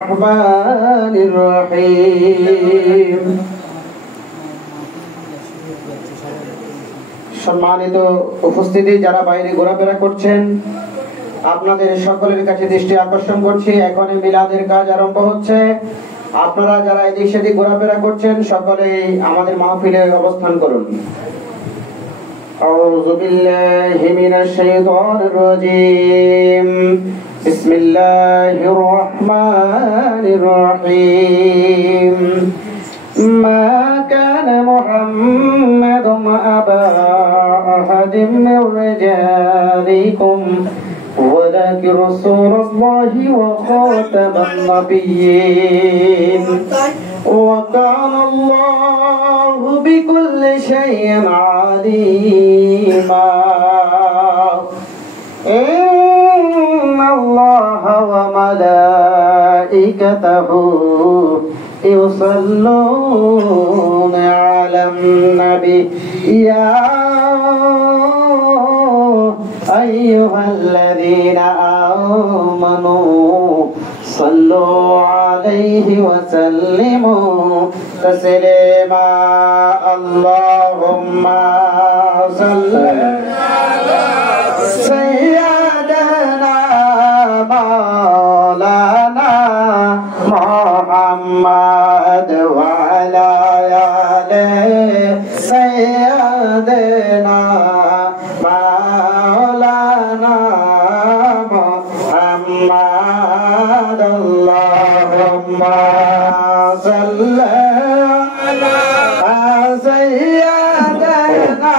الرحمن الرحيم সম্মানিত উপস্থিতি যারা বাইরে ঘোরাফেরা করছেন আপনাদের সকলের কাছে দৃষ্টি আকর্ষণ করছি এখনই মিলাদের কাজ আরম্ভ হচ্ছে আপনারা যারা এদিক সেদিক ঘোরাফেরা করছেন সকলেই আমাদের মাহফিলে অবস্থান করুন আউযু বিল্লাহি মিনাশ শাইতানির রাজীম বিসমিল্লাহির রহমানির রহিম মা কানা মুহাম্মাদুন আবা আহাদিম মির রিজালিকুম ولكن رسول الله وخاتم النبيين وكان الله بكل شيء عليما إن الله وملائكته يصلون على النبي يا أيها الذين آمنوا صلوا عليه وسلموا تسليما اللهم صل على سيدنا مولانا محمد وعلى آله سيدنا محمد اللهم صل على سيدنا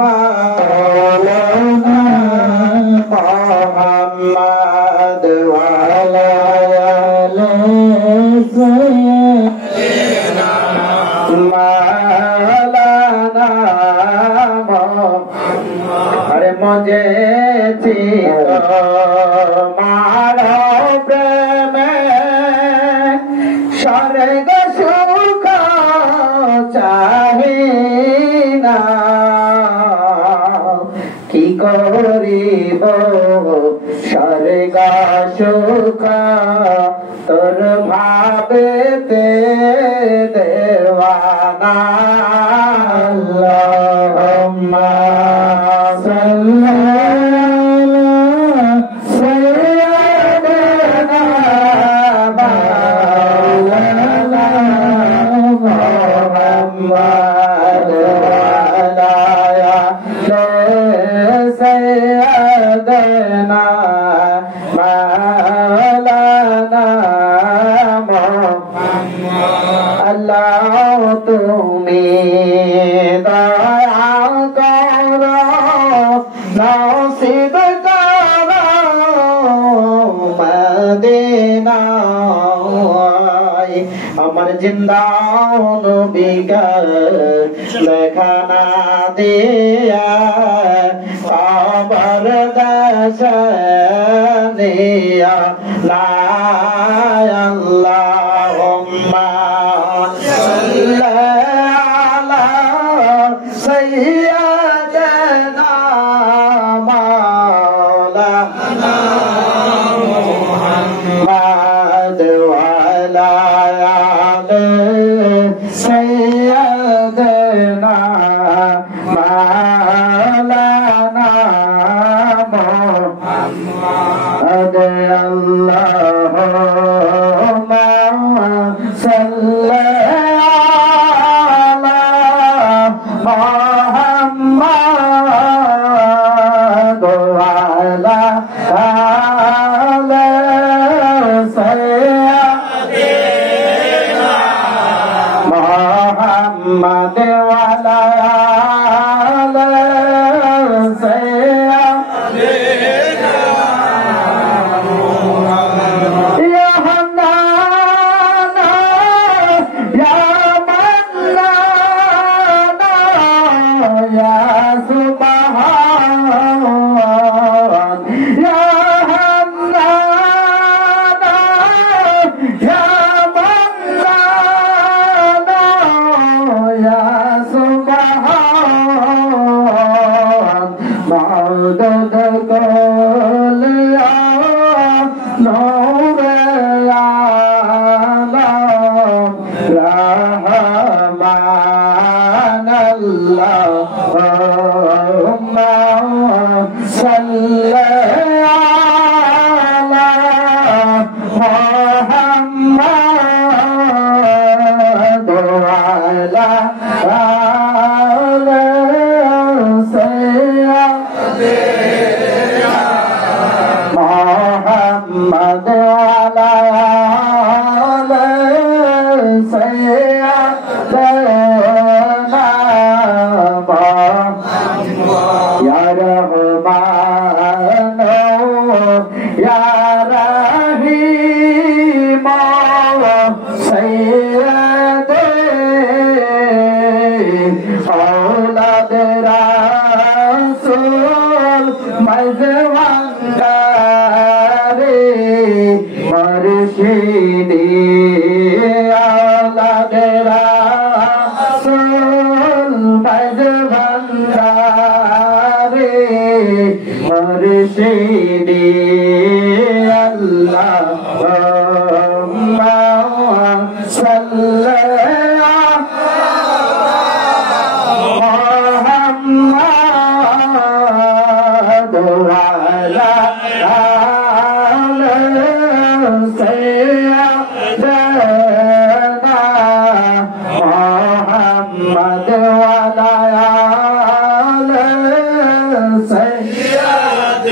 مولانا محمد وعلى آل سيدنا مولانا अरे मुझे मारो प्रेम स्वर्ग सुख चाहिना की करिब स्वर्ग सुख तोर भावेते देवाना अल्लाहुम्मा আমার জিন্দাও নবীকার লেখানা দিয়া খবর দাসনিয়া লা আল্লাহুম্মা সাল্লি আলা সাইয়্যিদিনা মাওলানা মুহাম্মদ ওয়া আলা سيدنا مولانا محمد اللهم صل على محمد وعلى آل سيدنا محمد وعلى آل سيدنا يا حنان يا منان يا سبحان يا حنان يا منان يا سبحان محمد وعلى آل سيدنا محمد وعلى آل سيدنا يا رحمن يا رحيم سيدي أولاد رسول مزوانگاري مرشدي أولاد رسول مزوانگاري مرشدي اللهم صل محمد وعلى آل سيدنا محمد وعلى آل سيدنا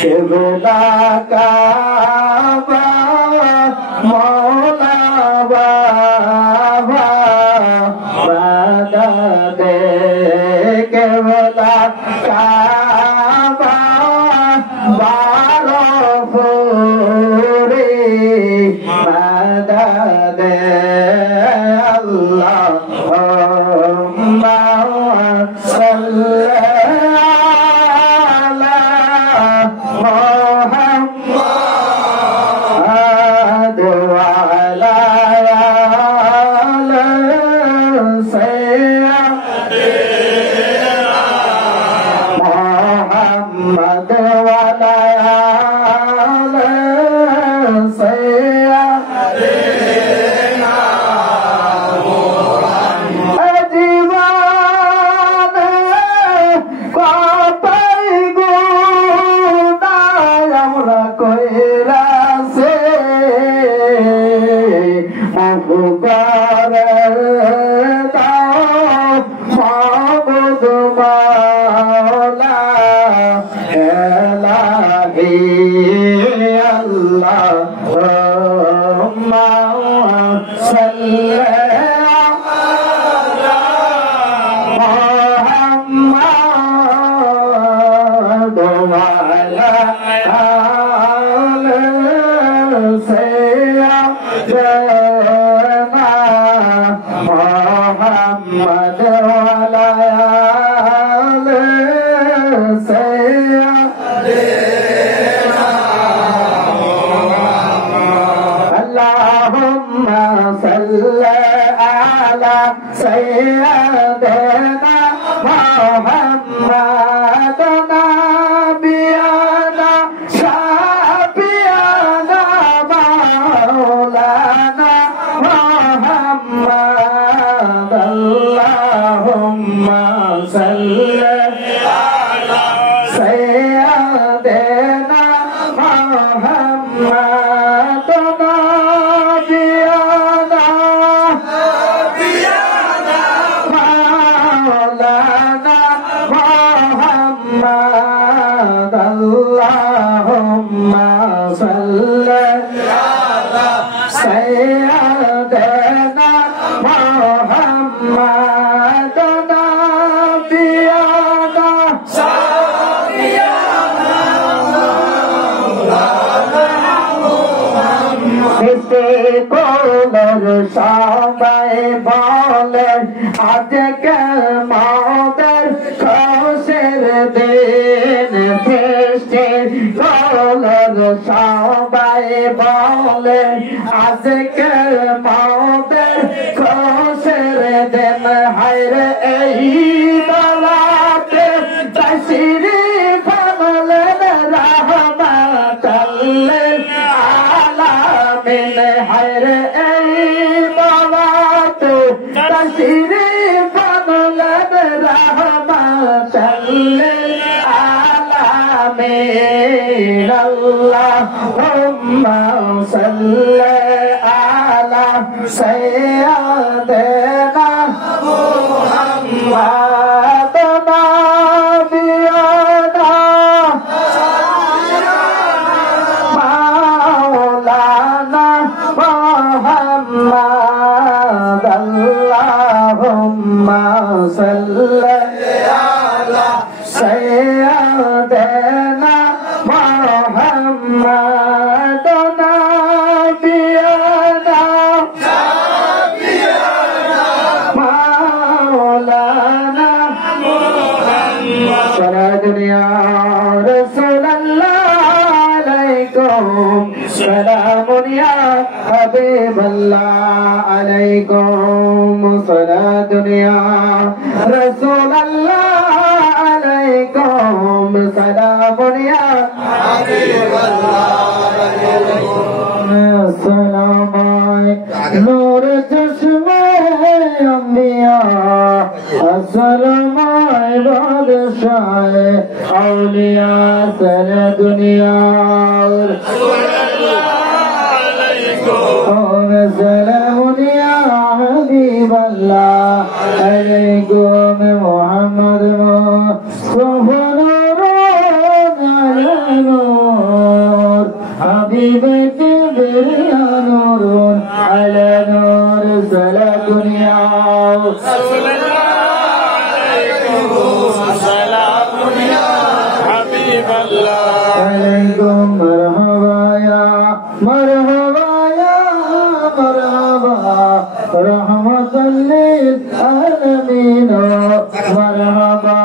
शिवला काबा मौला बाबा मदद केवला काबा बारो फूरी मदद अल्लाहुम्मा सल्ली সবাই বলে আজকে মাদের খুশির দিন ফিরছে গোলর সবাই বলে আজকে মাদের सल्ले आला सय्यदना मुहम्मद नबियना मौलाना मुहम्मद अल्लाहुम्मा सल्ले आला सय्यदना मुहम्मद नबियना मौलाना मुहम्मद सलाम या रसूलल्लाह अलैकुम सलाम या हबीबल्लाह अलैकुम सलाम या रसूलल्लाह अलैकुम सलाम या सलाम नूर चश्मे अंबिया अस्सलाम बादशाह औलिया सरे दुनिया सलाम या हबीबल्लाह अलैकुम मुहम्मद मुस्तफा नूर हबीब किबरिया नूर अला नूर सला दुनिया अलैकुम मरहबा या रहमतल लिल आलमीन मरहबा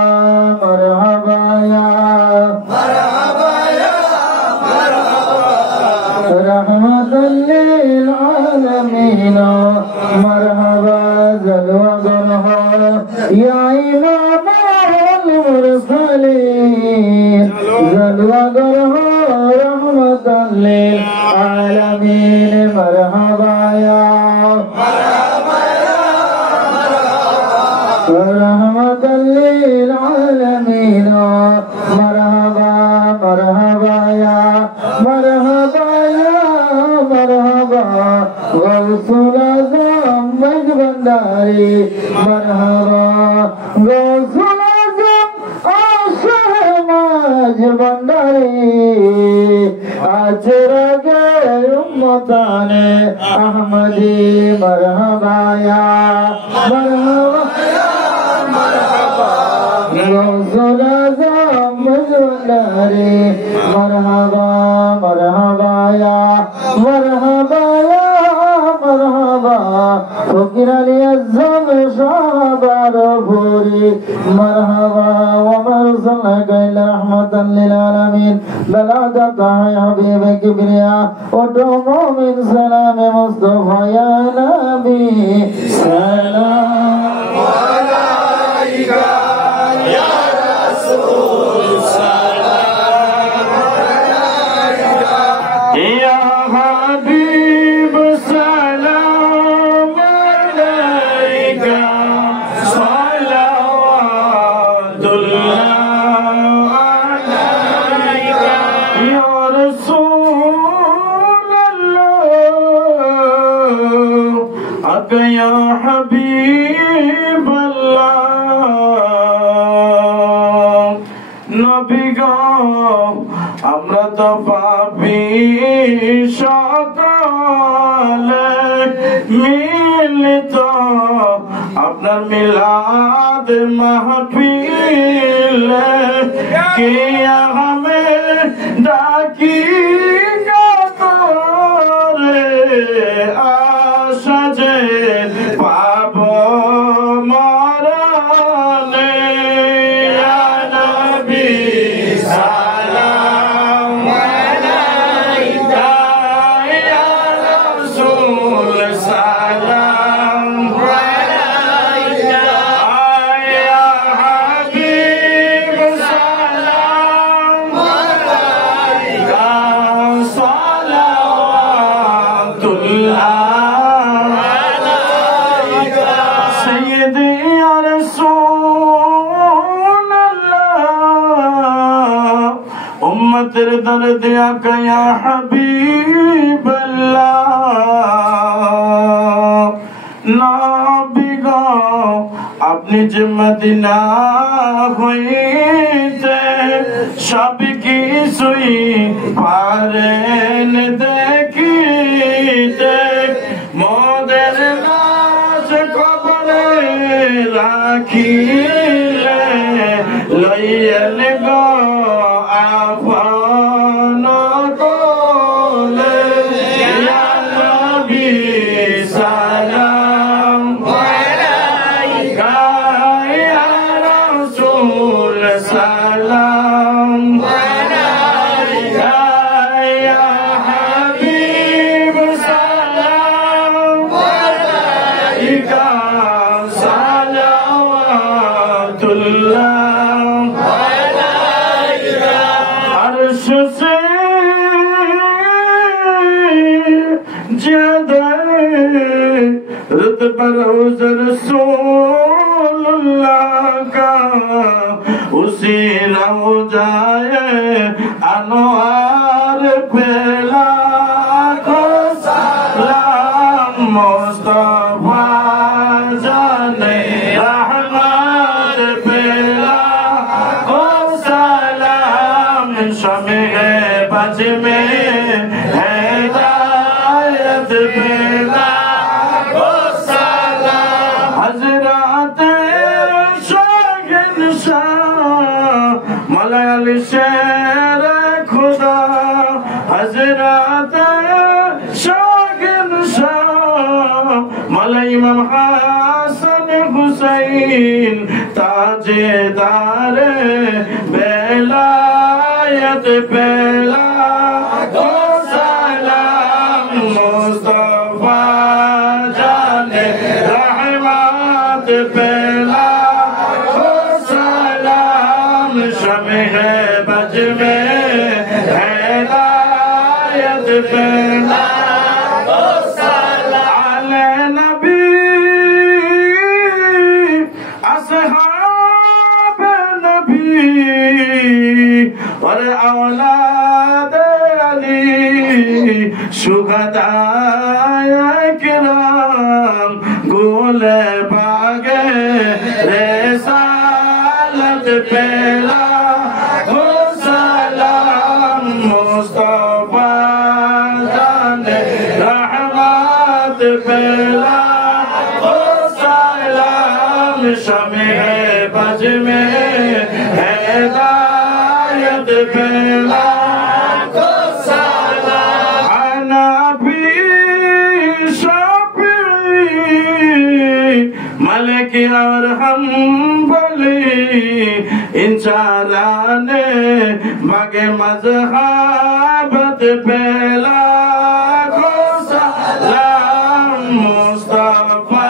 या रहमतल लिल आलमीन मरहबा जलवा हो या इमामुल मुरसलीन जलवा हो रहमतल लिल आलमीन मरहबा या रहमतल लिल आलमीन मरहबा या गौसुल आज़म मज भंडारी मरहबा गौसुल आज़म आशिक़ मज भंडारी आचरा गे उम्मताने अहमदी मरहबा या गौसुल आज़म मज भंडारी मरहबा या फकीर अली अज़्ज़म शाहबार भूरी मरहबा वमा अरसलनाका इल्ला रहमतल लिल आलमीन बलागता या हबीब किबरिया उठो मोमिन सलाम मुस्तफा या नबी सलाम अलैका या रसूल सलाम अलैका या हबीब सलाम अलैका सलावतुल्लाह अलैका या रसूल अल्लाह आका या हबीब अल्लाह नबी गो আমরা তো পাপি সকলে মিলিত আপনার মিলাদ মাহফিলে কে আমি ডাকি করে আশা যে পাব মরণে ইয়া নবী उम्मतेर दर्द आका या हबीब নবী গো আপনি যে মদিনা হইতে সব কিছুই পারেন দেখিতে মোদের লাশ কবরে রাখিলে লইয়েন গো আপন কোলে ইয়া নবী সালাম আলাইকা ইয়া রাসূল সালাম আলাইকা ইয়া হাবিব সালাম আলাইকা সালাওয়াতুল্লাহ আলাইকা আরশ সে ज्यादा रुतबा रोज़ रसूलुल्लाह का उसी रौज़ाए अनवार पे लाखों सलाम मुस्तफा जाने रहमत पे लाखों सलाम शमे बज में शेर खुदा हजरत शागिर शाह मौला इमाम हसन हुसैन ताजेदार बेलायत बेला को सलाम मुस्तफा जाने रहमत बेला को सलाम शमे बज में हिदायत बेला को सलाम आले नबी असहाब नबी और औलाद अली शुहदाए किराम गोले बागे रिसालत पेला हो सलाम मुस्तफा जाने रहमत पेला हो सलाम शमे बज में हिदायत पेला को सलाम आना भी शाफी मलिक और हम बोली इन चाराने बागे मज़हबत पेला को सलाम मुस्तफा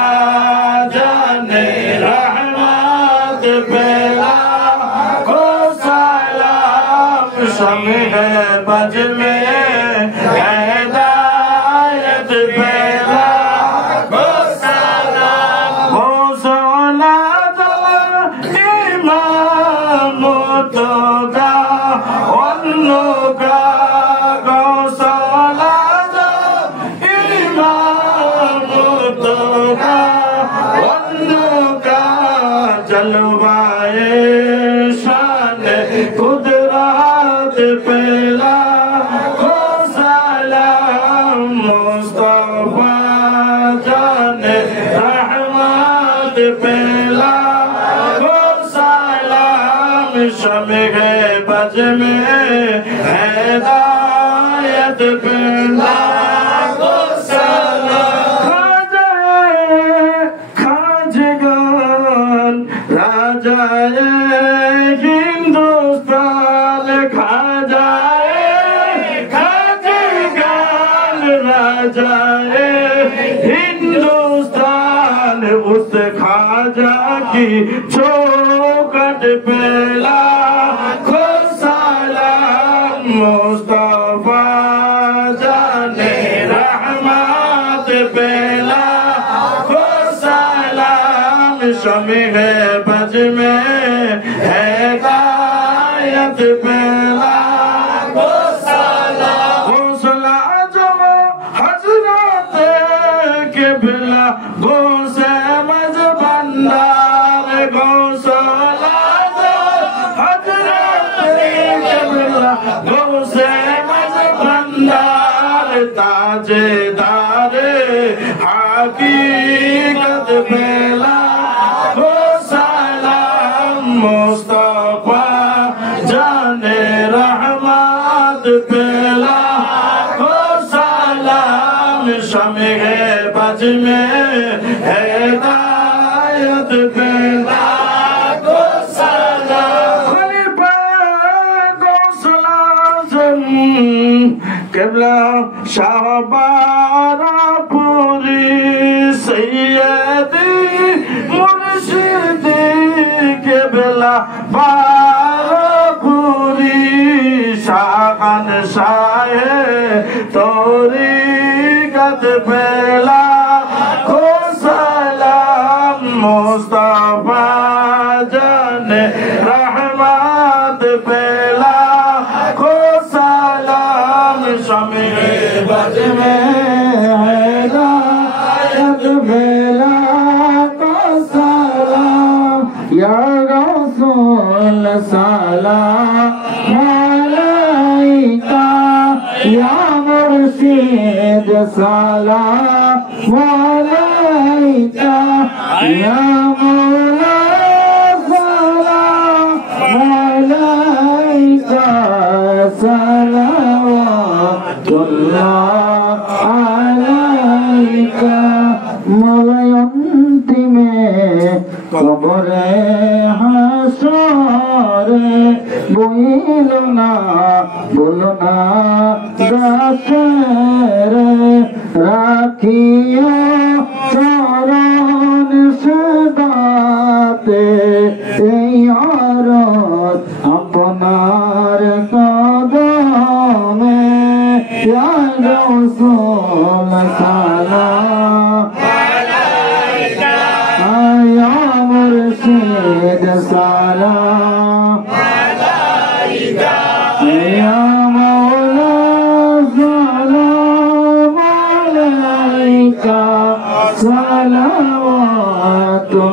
जाने रहमत पेला को सलाम शमे बज में हिदायत पेला को सलाम हो सोना Motoga, Onoga, Gosalada, Imam Motoga, Onoga, Jalwaye Shane, Kudrat Pela, Gosalam, Mustafa Jane, Rahmat Pela. शमे बज में हिदायत पेला को सलाम खाजगान राजाए हिंदुस्तान खाजगान राजाए हिंदुस्तान उस खाजा की चौखट पेला को सलाम मुस्तफा जाने रहमत पेला को सलाम शमे बज में हिदायत पेला को सलाम हौसला जमा गौसे मज़बंदार ताजेदारे हकीकत बेला हो सलाम मुस्तफा जाने रहमत बेला हो सलाम शमे बज में हिदायत बेला हो सलाम खलीफा गौसलाज़म क़िबला शाहबारा पूरी सैयदी मुर्शिदी क़िबला बारा पूरी शागन शाहे तौरीकत बेला खो सलाम मुस्तफा जाने रहमत बेला खो सलाम शमे बज में हिदायत बेला खो सलाम या रसूल सलाम अलैका या मुर्शिद सलाम अलैका या मौला सलाम अलैका सलावतुल्लाह अलैका मौलायंती में कब्रे हाशरे बोलो ना दासरे राखियो चरण सदाते यारत अपनार कदमे या रसूल सलाम अलैका या मुर्शिद सलाम अलैका या मौला सलाम अलैका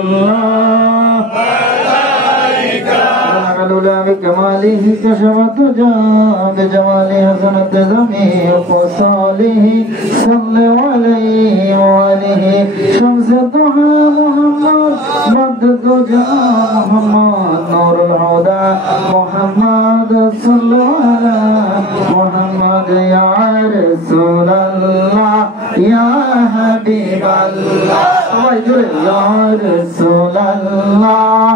सलावतुल्लाह अलैका بكماله كشفت جاء بجماله حسنت زمير وصاله صل عليه وآله شمس الضحى محمد مدد جاء محمد نور الهدى محمد صلى على محمد يا رسول الله يا حبيب الله يا رسول الله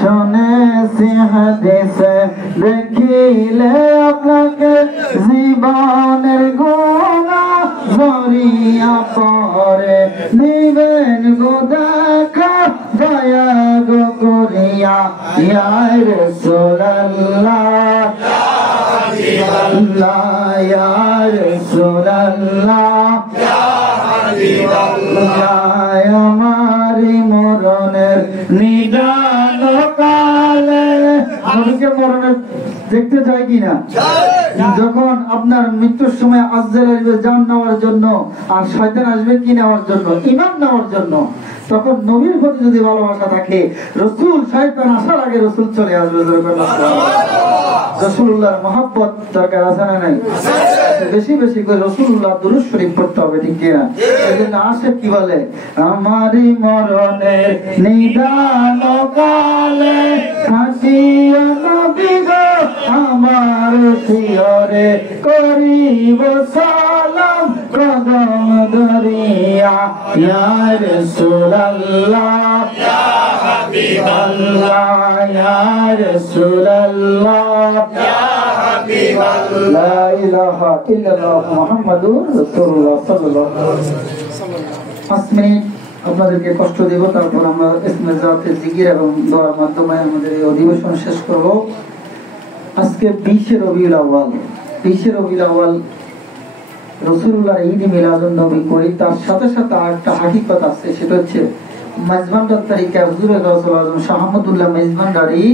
শুনেছি হাদিসে দেখিলে আপনাকে জীবনের গুনাহ জড়িয়া পড়ে নিবেন গো দেখা দয়া গো করিয়া ইয়া রাসূলুল্লাহ ইয়া রাসূলুল্লাহ ইয়া হাবিবাল্লাহ আমারি মরণের নিদান কালে নবীকে মরণের দেখতে চাই কিনা যখন আপনার মৃত্যুর সময় আজরাইল আসবে জান নেওয়ার জন্য আর শয়তান আসবে কি নেওয়ার জন্য ঈমান নেওয়ার জন্য তখন নবীর প্রতি যদি ভালোবাসা থাকে রাসূল শয়তান আসার আগে রাসূল চলে আসবে রাসূলুল্লাহর মহব্বত দরকার আছে না নাই বেশি বেশি করে রাসূলুল্লাহ দুরূদ শরীফ পড়তে হবে ঠিক কিনা এজন্য আশিক কি বলে আমারি মরণের নিদান কালে হাসিয়া নবী গো আমার শিয়রে করিব সালাম কদম ধরিয়া ইয়া রাসূলুল্লাহ ইয়া হাবিবাল্লাহ ইয়া রাসূলুল্লাহ ইয়া হাবিবাল্লাহ লা ইলাহা ইল্লাল্লাহ মুহাম্মাদুর রাসূলুল্লাহ সাল্লাল্লাহু আলাইহি ওয়াসাল্লাম 5 মিনিট আপনাদেরকে কষ্ট দেব তারপর আমরা ইসমে জাতে জিকির এবং দোয়ার মাধ্যমে আমাদের এই অধিবেশন শেষ করব আজকে 20 রবিউল আউয়াল রাসূলুল্লাহর ঈদ মিলাদুন নবী করি তার সাথে সাথে আরেকটা হাকিকত আছে সেটা হচ্ছে মেজবানদার তরিকা হুজুর রাসূলুল্লাহ শাহ আহমদুল্লাহ মেজবানদারি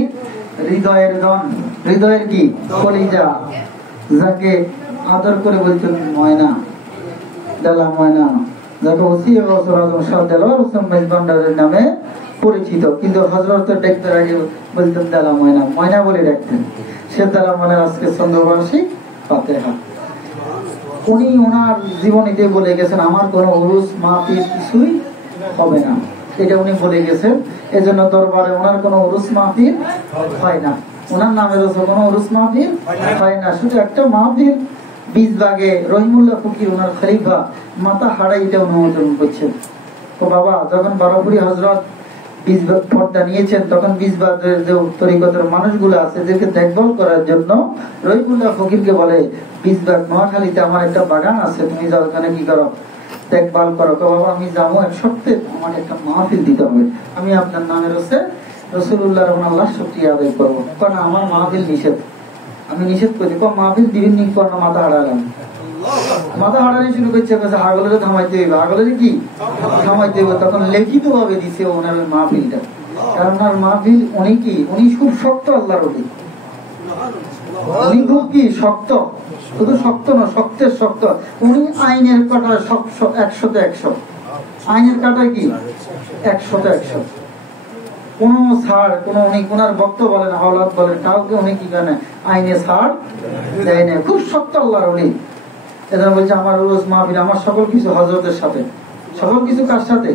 হৃদয়ের কি কলিজা যাকে আদর করে বলতেন ময়না দালা ময়না যাকে ওসি রাসূলুল্লাহ শাহ দেলোয়ার হোসেন মেজবানদারের নামে পরিচিত, কিন্তু হযরত ডাকতে আগে বলতেন দালা ময়না, ময়না বলে ডাকতেন। সে দালা ময়নার আজকে চন্দ্রবার্ষিক ফাতিহা। উনি ওনার জীবনীতে বলে গেছেন আমার কোনো উরুস মাহফিল কিছুই হবে না, এটা উনি বলে গেছেন। এজন্য দরবারে ওনার কোনো উরুস মাহফিল হয় না, ওনার নামের কোনো উরুস মাহফিল হয় না। শুধু একটা মাহফিল বীজবাগে রহিমুল্লাহ ফকির ওনার খলিফা মাথা হারাই এটা অনুমোদন করছেন। তো বাবা যখন বারোপুরি হযরত বীজবাগ পর্দা নিয়েছেন, তখন বীজবাগের যে তরিকতের মানুষগুলো আছে যাদেরকে দেখভাল করার জন্য রহিমুল্লাহ ফকিরকে বলে, বীজবাগ নোয়াখালীতে আমার একটা বাগান আছে, তুমি যাও ওখানে কি করো, দেখভাল করো। তো বাবা আমি যাবো, এক সপ্তাহে আমার একটা মাহফিল দিতে হবে, আমি আপনার নামের হচ্ছে রাসূলুল্লাহর আল্লাহ শুকরিয়া আদায় করবো। কারণ আমার মাহফিল নিষেধ, আমি নিষেধ করি। মাহফিল দিবেন নি, মাথা হারালাম, মাথা হারানি শুরু করছে, হাগলের থামাইতে হইবে, হাগলের কি থামাইতে হইবে। তখন লিখিত ভাবে দিছে ওনার ওই মাহফিলটা। কারণ ওনার মাহফিল উনি কি, উনি খুব শক্ত আল্লাহর ওলি, উনি খুব কি শক্ত, শুধু শক্ত না, শক্তের শক্ত। উনি আইনের কাটায় 100তে 100, আইনের কাটায় কি 100তে 100, কোন ছাড়, কোন উনি কোনার ভক্ত বলেন আওলাদ বলেন কাউকে উনি কি জানে আইনে ছাড় দেয় না, খুব শক্ত আল্লাহর ওলি। এজন্য বলছে আমার রোজ মাহফিল, আমার সকল কিছু হযরতের সাথে, সকল কিছু কার সাথে,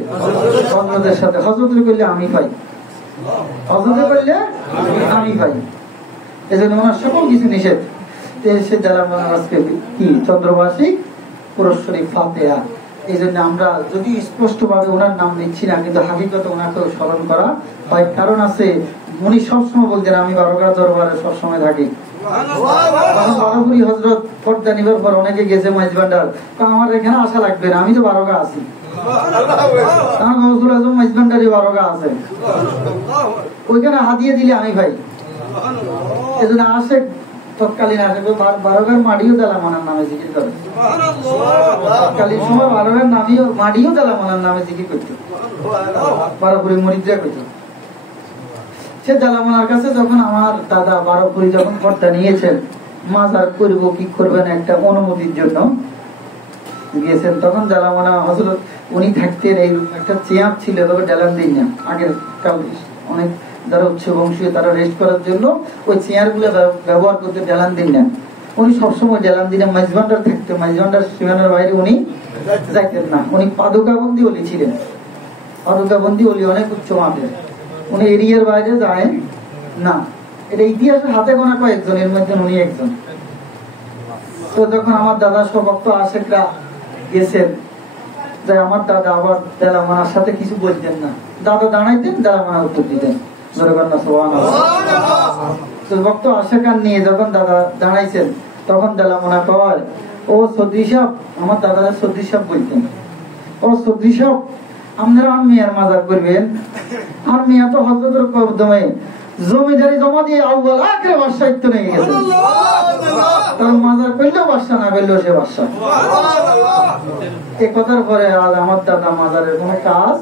হযরতের সাথে। হযরতের করলে আমি পাই, হযরতের করলে আমি পাই, এজন্য ওনার সকল কিছু নিষেধ। সে যারা আজকে কি চন্দ্রবার্ষিক পুরুষ শরীফ ফাতিহা, এই জন্য আমরা যদি স্পষ্ট ভাবে ওনার নাম নিচ্ছি না, কিন্তু হাকিকত ওনাকেও স্মরণ করা হয়। কারণ আছে, উনি সবসময় বলতেন আমি বারোগাঁ দরবারে সবসময় থাকি। বারোপুরি হযরত পর্দা নিবার পর অনেকে গেছে মাইজভান্ডার, আমার এখানে আসা লাগবে না, আমি তো বারোগাঁ আছি, গৌসুল আজম মাইজভান্ডারি বারোগাঁ আছে, ওইখানে হাতিয়ে দিলে আমি ভাই। এজন্য আসে তৎকালীন আসে বারোগাঁর মাটিও দালামানার নামে জিকির করে, তৎকালীন সময় বারোগাঁর মাটিও দালামানার নামে জিকির করতো, বারোপুরি মরিদরা করতো। সে দালামানার কাছে যখন আমার দাদা বারোপুরি যখন পর্দা নিয়েছেন, মাজার করবো কি করবেন একটা অনুমতির জন্য গিয়েছেন, তখন দালামানা হযরত উনি থাকতেন, এই একটা চেয়ার ছিল, তবে ডালান দিন না, আগের কাল অনেক যারা উচ্চ বংশীয় তারা রেস্ট করার জন্য ওই চেয়ার গুলো ব্যবহার করতে ডালান দিন না। উনি সবসময় ডালান দিনে মাইজভান্ডার থাকতেন, মাইজভান্ডার সীমানার বাইরে উনি যাইতেন না। উনি পাদুকাবন্দি অলি ছিলেন, পাদুকাবন্দি অলি অনেক উচ্চ মাপের, উনি এরিয়ার বাইরে যায় না। এটা ইতিহাসে হাতে গোনা কয়েকজনের মধ্যে উনি একজন। তো যখন আমার দাদা সভক্ত আশেকরা গেছেন, যে আমার দাদা আবার দালামানার সাথে কিছু বলতেন না, দাদা দাঁড়াইতেন, দালামানা উত্তর দিতেন, ভক্ত আশেকান নিয়ে যখন দাদা দাঁড়াইছেন, তখন দালামানা কয়, ও সদরি সাহেব, আমার দাদা সদরি সাহেব বলতেন, ও সদরি সাহেব আপনারা আর মেয়ার মাজার করবেন, আর মেয়া তো হযরতের কদমে জমিদারি জমা দিয়ে আউয়াল আখরে বাদশাহিত্ব নিয়ে গেছে, তার মাজার করলেও বাদশা, না করলেও সে বাদশা। এই কথার পরে আজ আমার দাদা মাজারের কোনো কাজ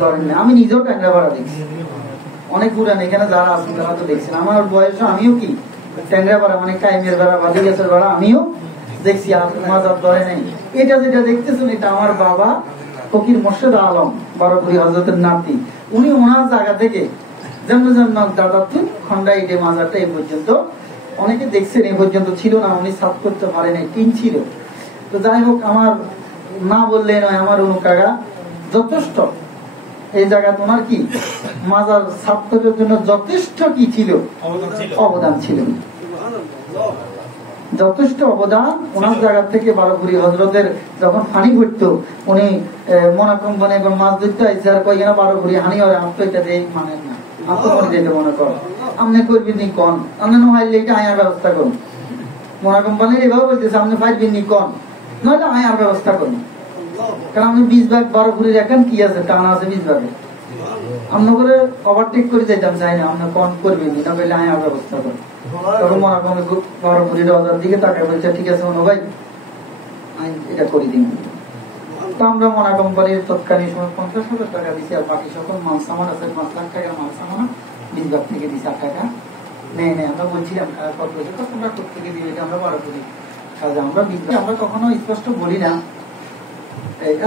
করেন না। আমি নিজেও ট্যাংরা ভাড়া দেখছি, অনেক পুরান এখানে যারা আছেন তারা তো দেখছেন, আমার বয়স আমিও কি ট্যাংরা ভাড়া মানে কাইমের ভাড়া, বাদি গাছের ভাড়া আমিও দেখছি, মাজার ধরে নেই। এটা যেটা দেখতেছেন এটা আমার বাবা ফকির মোর্শেদ আলম বারোপুরি হযরতের নাতি, উনি ওনার জায়গা থেকে যেমন দাদা খন্ডা ইটে মাজারটা এই পর্যন্ত অনেকে দেখছেন, এই পর্যন্ত ছিল না, উনি সাফ করতে পারেন, টিন ছিল। তো যাই হোক, আমার না বললে নয়, আমার অনু কাকা যথেষ্ট এই জায়গা তোমার কি মাজার সাফ করার জন্য যথেষ্ট কি ছিল, অবদান ছিল, যথেষ্ট অবদান ওনার জায়গা থেকে। বারোপুরি হযরতের যখন পানি ভরতো, উনি মনাকম বনে মাছ ধরতে আইসে, আর কই বারোপুরি হানি হয় এটা দিয়ে মানেন না, আত্মমনে যেতে মনে কর, আপনি করবেন নি কন, আপনি নহাইলে এটা আয়ার ব্যবস্থা করুন, মনাকম বনে এভাবে বলতেছে, আপনি পাইবেন নি কন, নইলে আয়ার ব্যবস্থা করুন। কারণ আপনি 20 ভাগ বারোপুরি রাখেন, কি আছে টানা আছে 20 ভাগে, আমরা করে ওভারটেক করে যেতাম চাই না, আপনি কন করবেন নি, না বললে আয়ার ব্যবস্থা করুন। তখন মনাকমে বারোপুরি রাজার দিকে তাকায় বলছে, ঠিক আছে অনু ভাই এটা করে দিন। তো আমরা মনা কোম্পানির তৎকালীন সময় 50,000 টাকা দিচ্ছি, আর বাকি সকল মাল সামান আছে 5 লাখ টাকা মাল সামান 20 ভাগ থেকে দিচ্ছি 8 টাকা নেই। আমরা বলছিলাম কত তোমরা থেকে দিবে, এটা আমরা বারোপুরি কাজে আমরা 20 ভাগ আমরা কখনো স্পষ্ট বলি না।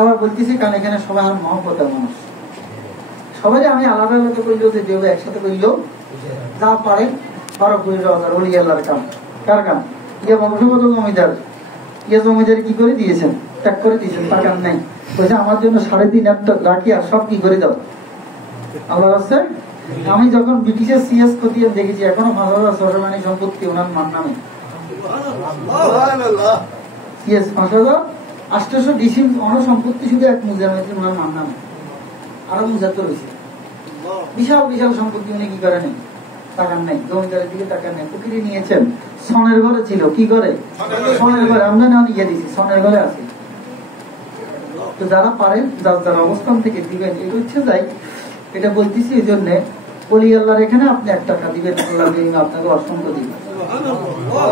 আবার বলতেছি কারণ এখানে সবাই আমার মহব্বতের মানুষ, সবাই আমি আলাদা আলাদা করিলেও যে দেব একসাথে করিলেও যা পারেন 12-15,000 ওলি আল্লাহর কাম। কার কাম? ইয়া বংশগত জমিদার, ইয়া জমিদার কি করে দিয়েছেন? ত্যাগ করে দিয়েছেন, টাকা নাই। বলছে আমার জন্য 3.5 রাখি আর সব কি করে দাও আল্লাহ রাস্তায়। আমি যখন ব্রিটিশের সিএস খতিয়ান দেখেছি, এখনো 5,000 সরকারি সম্পত্তি ওনার মান নামে। সিএস 5,800 ডিসি সম্পত্তি শুধু এক মুজার মধ্যে ওনার মান নামে। আরো মুজার তো রয়েছে, বিশাল বিশাল সম্পত্তি। উনি কি করেন? টাকার নাই, জমিদারের দিকে টাকা নেই। পুকুরি নিয়েছেন, সনের ঘরে ছিল। কি করে? সনের ঘরে। আমরা না নিয়ে দিচ্ছি, সনের ঘরে আছে। তো যারা পারেন, যার অবস্থান থেকে দিবেন, এটা হচ্ছে যাই। এটা বলতেছি এই জন্য, বলি আল্লাহর এখানে আপনি 1 টাকা দিবেন, আল্লাহ আপনাকে অসংখ্য দিবেন।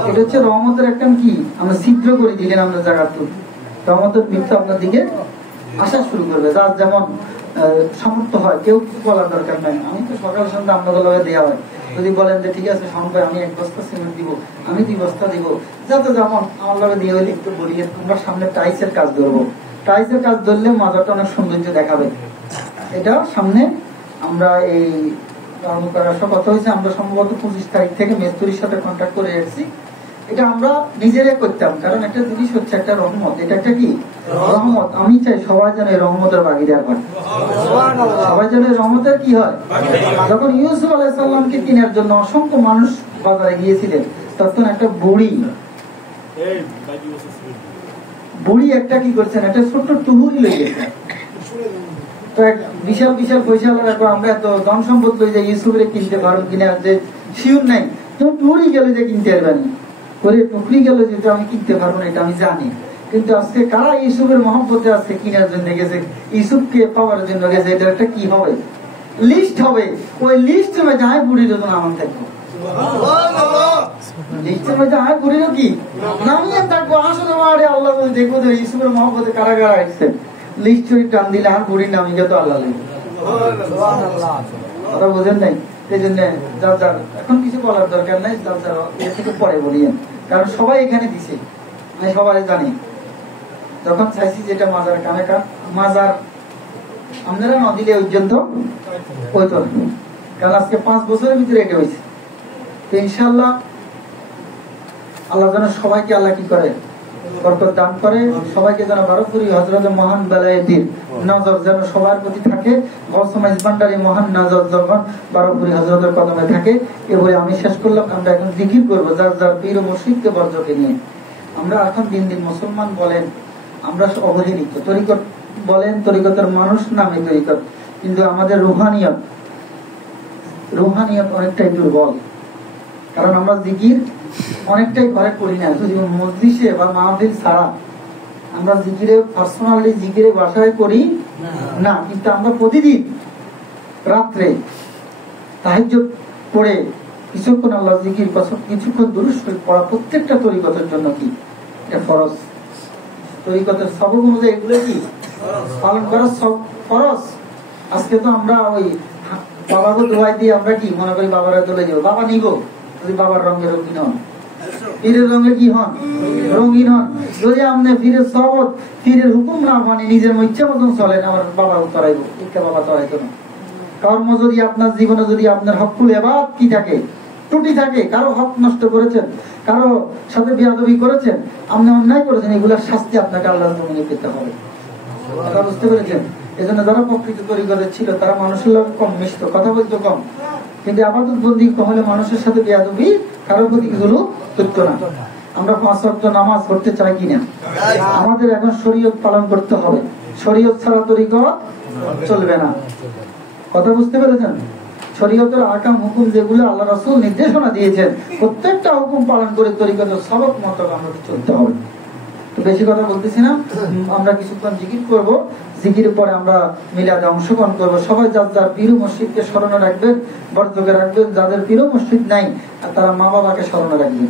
এটা হচ্ছে রহমতের একটা কি, আমরা ছিদ্র করে দিলেন, আমরা জায়গা তুলি, রহমতের বৃত্ত আপনার দিকে আসা শুরু করবে। যার যেমন সামর্থ্য হয়, কেউ বলার দরকার নাই। আমি তো সকাল সন্ধ্যা আপনাদের দেওয়া হয়। যদি বলেন যে ঠিক আছে সম্ভব, আমি 1 বস্তা সিমেন্ট দিব, আমি 2 বস্তা দিব, যাতে যেমন আমার লগে দিয়ে হইলে একটু বলি, তোমরা সামনে টাইসের কাজ ধরবো। টাইসের কাজ ধরলে মাজারটা অনেক সৌন্দর্য দেখাবে। এটা সামনে আমরা এই কথা হয়েছে, আমরা সম্ভবত 25 তারিখ থেকে মিস্ত্রির সাথে কন্ট্যাক্ট করে এসেছি। এটা আমরা নিজেরাই করতাম, কারণ একটা জিনিস হচ্ছে একটা রহমত। এটা একটা কি রহমত। আমি চাই সবাই যেন এই রহমতের ভাগিদার হয়, সবাই যেন এই রহমতের কি হয়। যখন ইউসুফ আলাইহিস সালামকে কেনার জন্য অসংখ্য মানুষ বাজারে গিয়েছিলেন, তখন একটা বুড়ি একটা কি করছেন, একটা ছোট্ট টুহুরি লই গেছেন। তো এক বিশাল বিশাল পয়সা আমরা এত ধন সম্পদ লই যে ইউসুফের কিনতে পারবো কিনা যে শিওর নাই। তো টুহুরি গেলে যে কিনতে পারবেন, করে টুকরি গেল যেটা আমি কিনতে পারবো না, এটা আমি জানি। কিন্তু আজকে কারা ইউসুফের মহব্বতে আজকে কেনার জন্য গেছে, ইউসুফকে পাওয়ার জন্য গেছে, এটা একটা কি হবে, লিস্ট হবে। ওই লিস্ট মে যায় বুড়ির জন্য আমার থাকবো, লিস্টের মধ্যে আয় বুড়ির কি নামিয়ে থাকবো। আসলে আল্লাহ দেখবো যে ইউসুফের মহব্বতে কারা কারা আসছে, লিস্ট টান দিলে আর বুড়ির নামি যত আল্লাহ লাগবে। কথা বোঝেন নাই? এই জন্য যার যার এখন কিছু বলার দরকার নাই, যার যার এর থেকে পরে বলিয়েন, কারণ সবাই এখানে দিছে, আমি সবাই জানি। যখন চাইছি যেটা মাজার কানে কান মাজার আপনারা না দিলে পর্যন্ত হইতো না, কারণ আজকে 5 বছরের ভিতরে এটা হয়েছে। তো ইনশাআল্লাহ আল্লাহ যেন সবাইকে আল্লাহ কি করে বরকত দান করে, সবাইকে যেন বারকুরি হযরত মহান বেলায়েতির নজর যেন সবার প্রতি থাকে। গৌসমাইজ ভান্ডারী মহান নজর যখন বারকুরি হযরতের কদমে থাকে। এবারে আমি শেষ করলাম। আমরা এখন জিকির করবো যার যার পীর ও মুর্শিদকে বর্জকে নিয়ে। আমরা এখন দিন দিন মুসলমান বলেন আমরা অবহেলিত, তরিকত বলেন তরিকতের মানুষ নামে তরিকত, কিন্তু আমাদের রুহানিয়ত অনেকটাই দুর্বল। কারণ আমরা জিকির অনেকটাই ঘরে করি না, যদি মজলিসে বা মাহফিল ছাড়া আমরা জিকিরে পার্সোনালি জিকিরে বাসায় করি না। কিন্তু আমরা প্রতিদিন রাত্রে তাহাজ্জুদ পড়ে কিছুক্ষণ আল্লাহ জিকির, কিছুক্ষণ দুরূদ শরীফ পড়া প্রত্যেকটা তরিকতের জন্য কি এটা ফরজ। তরিকতের সবক অনুযায়ী এগুলো কি পালন করা সব ফরজ। আজকে তো আমরা ওই বাবাকে দোয়াই দিয়ে আমরা কি মনে করি বাবারা চলে যাবো, বাবা নিব, যদি বাবার রঙের রঙিন হন, পীরের রঙে কি হন রঙিন হন। যদি আপনি পীরের শপথ পীরের হুকুম না মানে নিজের ইচ্ছা মতন চলেন, আমার বাবা তরাইব, ইচ্ছা বাবা তরাইতো না। কর্ম যদি আপনার জীবনে যদি আপনার হকুল এবাদ কি থাকে, ত্রুটি থাকে, কারো হক নষ্ট করেছেন, কারো সাথে বেয়াদবি করেছেন, আপনি অন্যায় করেছেন, এগুলোর শাস্তি আপনাকে আল্লাহর জমিনে পেতে হবে। কথা বুঝতে পেরেছেন? এজন্য যারা প্রকৃত তরিকতের ছিল তারা মানুষের লোক কম মিশত, কথা বলতো কম, কিন্তু আপাতত বন্দী হলে মানুষের সাথে বেয়াদবি, কারোর প্রতি এগুলো করতো না। আমরা 5 ওয়াক্ত নামাজ পড়তে চাই কিনা? আমাদের এখন শরীয়ত পালন করতে হবে, শরীয়ত ছাড়া তরিকত চলবে না। কথা বুঝতে পেরেছেন? শরীয়তের আহকাম হুকুম যেগুলো আল্লাহ রাসূল নির্দেশনা দিয়েছেন, প্রত্যেকটা হুকুম পালন করে তরিকতের সবক মতো আমাদের চলতে হবে। তো বেশি কথা বলতেছি না, আমরা কিছুক্ষণ জিকির করব, জিকিরের পরে আমরা মিলাদে অংশগ্রহণ করবো। সবাই যার যার পীর মসজিদকে স্মরণে রাখবেন, বর্জকে রাখবেন। যাদের পীর মসজিদ নাই তারা মা বাবাকে স্মরণে রাখবেন।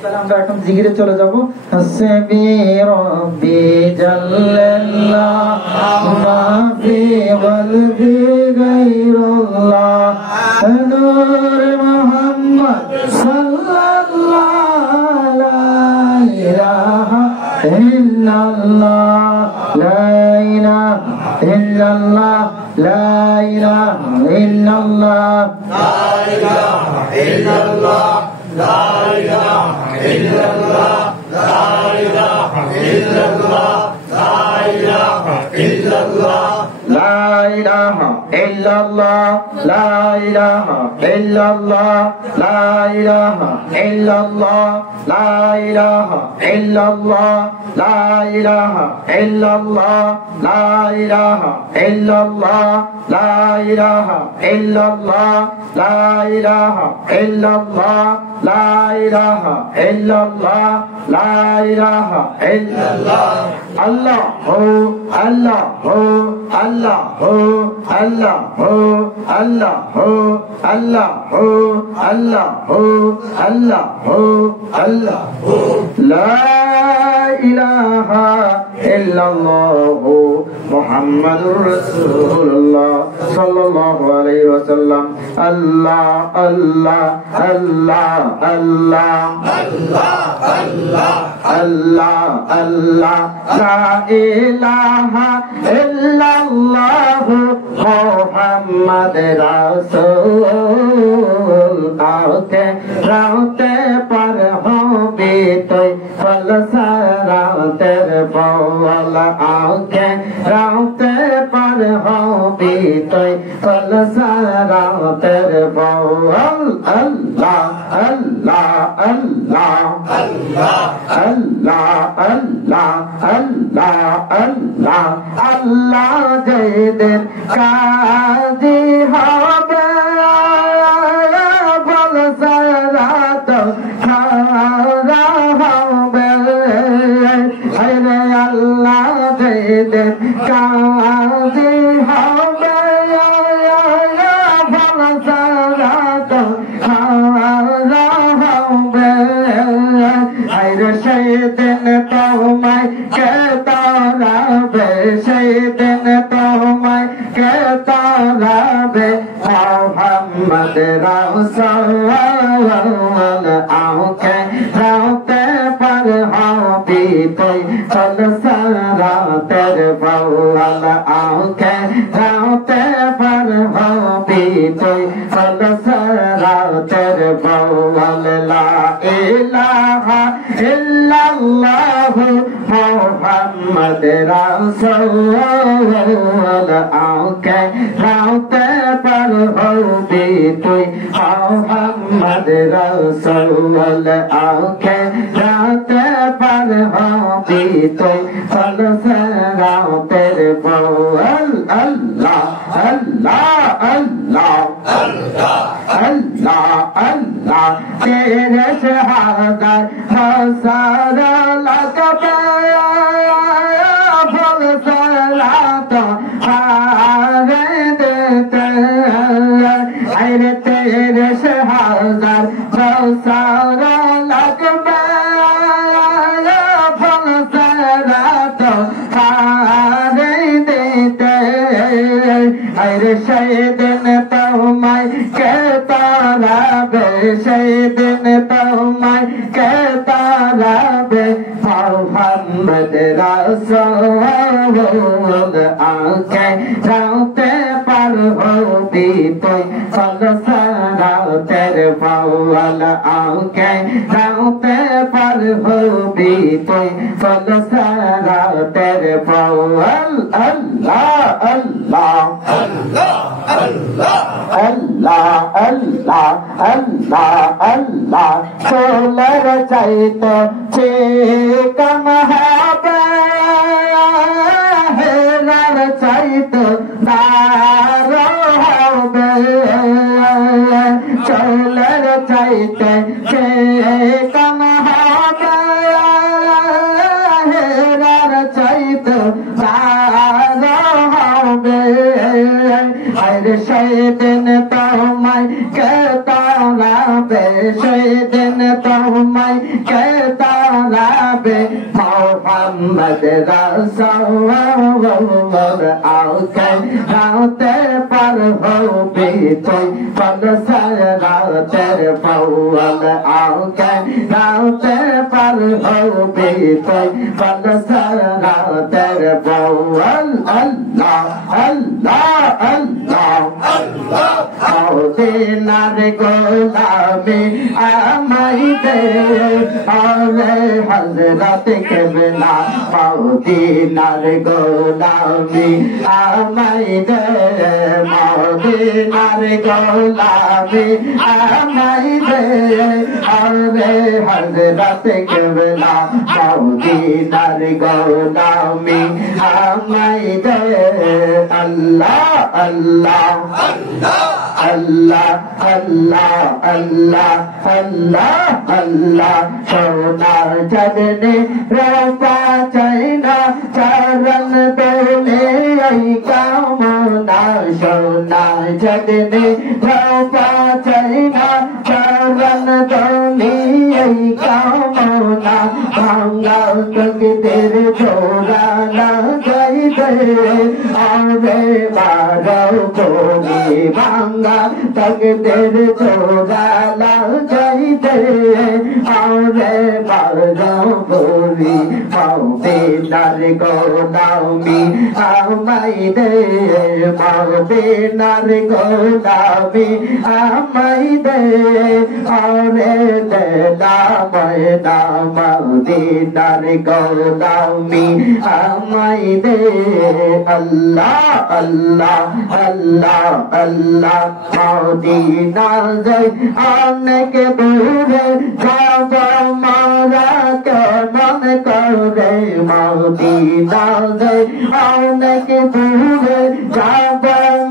তাহলে আমরা এখন জিকিরে চলে যাবো। হাসবি রাব্বি জাল্লাল্লাহ মা ফি কলবি গায়রুল্লাহ নূর মুহাম্মদ সাল্লাল্লাহু লা ইলাহা illallah, la ilaha illallah, la ilaha illallah, La ilaha illallah, la ilaha illallah, la ilaha illallah, la ilaha illallah. La ilaha illallah, la ilaha illallah, la ilaha illallah, la ilaha illallah, la ilaha illallah, la ilaha illallah, la ilaha illallah, la ilaha illallah, la ilaha illallah, la ilaha illallah. Allahu Allahu Allahu Allahu Allahu Allahu Allahu Allahu Allahu La ilaha illallah Muhammadur Rasulullah sallallahu alaihi wasallam Allah Allah Allah Allah Allah Allah La ilaha illallah Muhammad Rasul Aate raute par hobi toi falsarate bawala aate raute par hobi toi falsarate bawal Allah Allah Allah Allah Allah Allah Allah Allah Allah যেদিন কাজী হবে বলসারাত খারা হবে আরে আল্লাহ যেদিন কাজী হবে বলসারাত খারা হবে আরে সেদিন তোমায় কে তারাবে সেদিন তোমায় কে তারাবে মোহাম্মদ রাসূল আঁখে রাতে पर হবি তুই ফলসারাতের বওয়াল আঁখে রাতে पर হবি তুই ফলসারাতের বওয়াল লা ইলাহা ইল্লাল্লাহ মুহাম্মদ রাসূল আঁখে রাতে पर হবি তুই মুহাম্মদ রাসূল আঁখে রাতে पर হবি তুই ফলসারাতের বওয়াল আল্লাহ আল্লাহ আল্লাহ আল্লাহ আল্লাহ আল্লাহ তেরে শাহাদাত হাসারা লাগবে ফলসারাত হারে দেতে আরে তেরে শাহাদাত হাসারা লাগবে ফলসারাত হারে দেতে আরে সেদিন তোমায় কে তারাবে সেদিন তোমায় কে তারাবে মোহাম্মদ রাসূল আঁখে রাতে पर হবি তুই ফলসারাতের বওয়াল আঁখে রাতে पर হবি তুই ফলসারাতের বওয়াল আল্লাহ আল্লাহ Allah, Allah, Allah Allah Allah Allah solar চাইতে চিকন হবে হেরার চাইতে দার হবে সোলার চাইতে চিকন হবে হেরার চাইতে দার হবে আরে সেদিন তোমায় কে তারাবে সেদিন তোমায় কে তারাবে मोहम्मद रसूल आके राते पर हो बीते पल सराते पौल आके राते पर हो बीते पल सराते पौल अल्लाह अल्लाह अल्लाह अल्लाह दिनार गोलामी आमाई दे आवे हजरत केबला दिनार गोलामी आमाई दे दिनार गोलामी आमाई दे आवे हजरत केबला दिनार गोलामी आमाई दे अल्लाह अल्लाह अल्लाह अल्लाह अल्लाह अल्लाह अल्लाह सोनार चलने रोपा चैना चरण दोले आई कामना सोनार चलने रोपा चैना चरण दोले आई कामना भांगा तक तेरे छोरा ना गई दे आवे बारो कोनी भांगा तक तेरे छोरा ला गई दे आवे बारो कोनी माउते नार गोलामी आमाई दे माउते नार गोलामी आमाई दे आवे दे मैना माउते नार गोलामी आमाई दे अल्लाह अल्लाह अल्लाह अल्लाह मदीना जाई अनेक दूरे যাব মারা কেমন করে মদীনা যাই অনেক দূরে যাব